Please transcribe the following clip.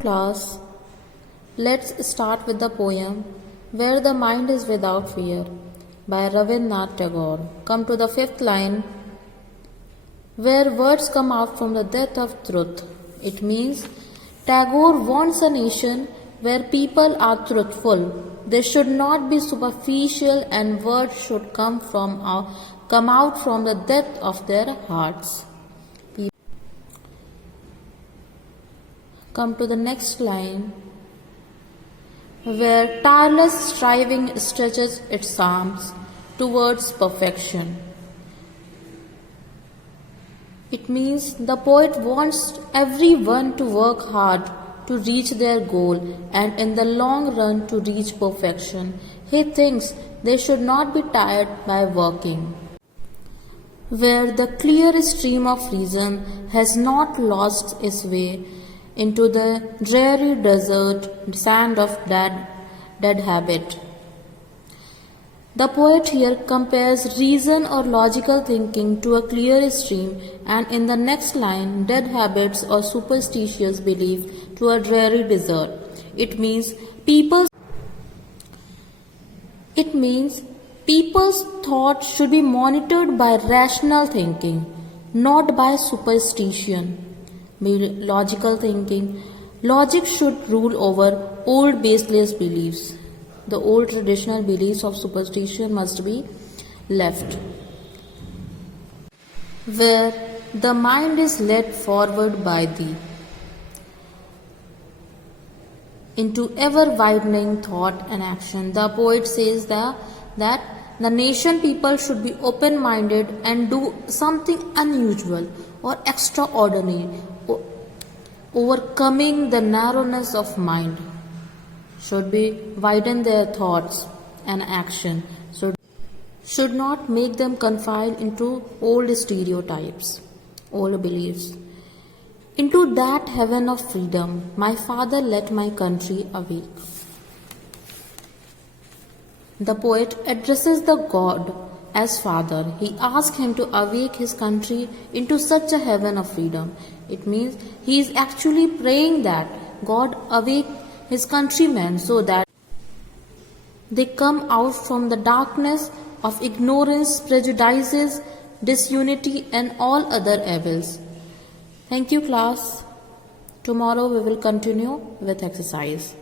class. Let's start with the poem Where the Mind is Without Fear by Rabindranath Tagore. Come to the fifth line. Where words come out from the depth of truth. It means Tagore wants a nation where people are truthful. They should not be superficial and words should come out from the depth of their hearts. Come to the next line. Where tireless striving stretches its arms towards perfection. It means the poet wants everyone to work hard to reach their goal and in the long run to reach perfection. He thinks they should not be tired by working. Where the clear stream of reason has not lost its way into the dreary desert sand of dead habit. The poet here compares reason or logical thinking to a clear stream and in the next line dead habits or superstitious belief to a dreary desert. It means people's thoughts should be monitored by rational thinking, not by superstition. Logical thinking. Logic should rule over old baseless beliefs. The old traditional beliefs of superstition must be left. Where the mind is led forward by thee into ever widening thought and action. The poet says that the nation people should be open-minded and do something unusual or extraordinary, overcoming the narrowness of mind, should be widen their thoughts and action, should not make them confined into old stereotypes, old beliefs. Into that heaven of freedom, my father let my country awake. The poet addresses the God as Father. He asks him to awake his country into such a heaven of freedom. It means he is actually praying that God awake his countrymen so that they come out from the darkness of ignorance, prejudices, disunity and all other evils. Thank you, class. Tomorrow we will continue with exercise.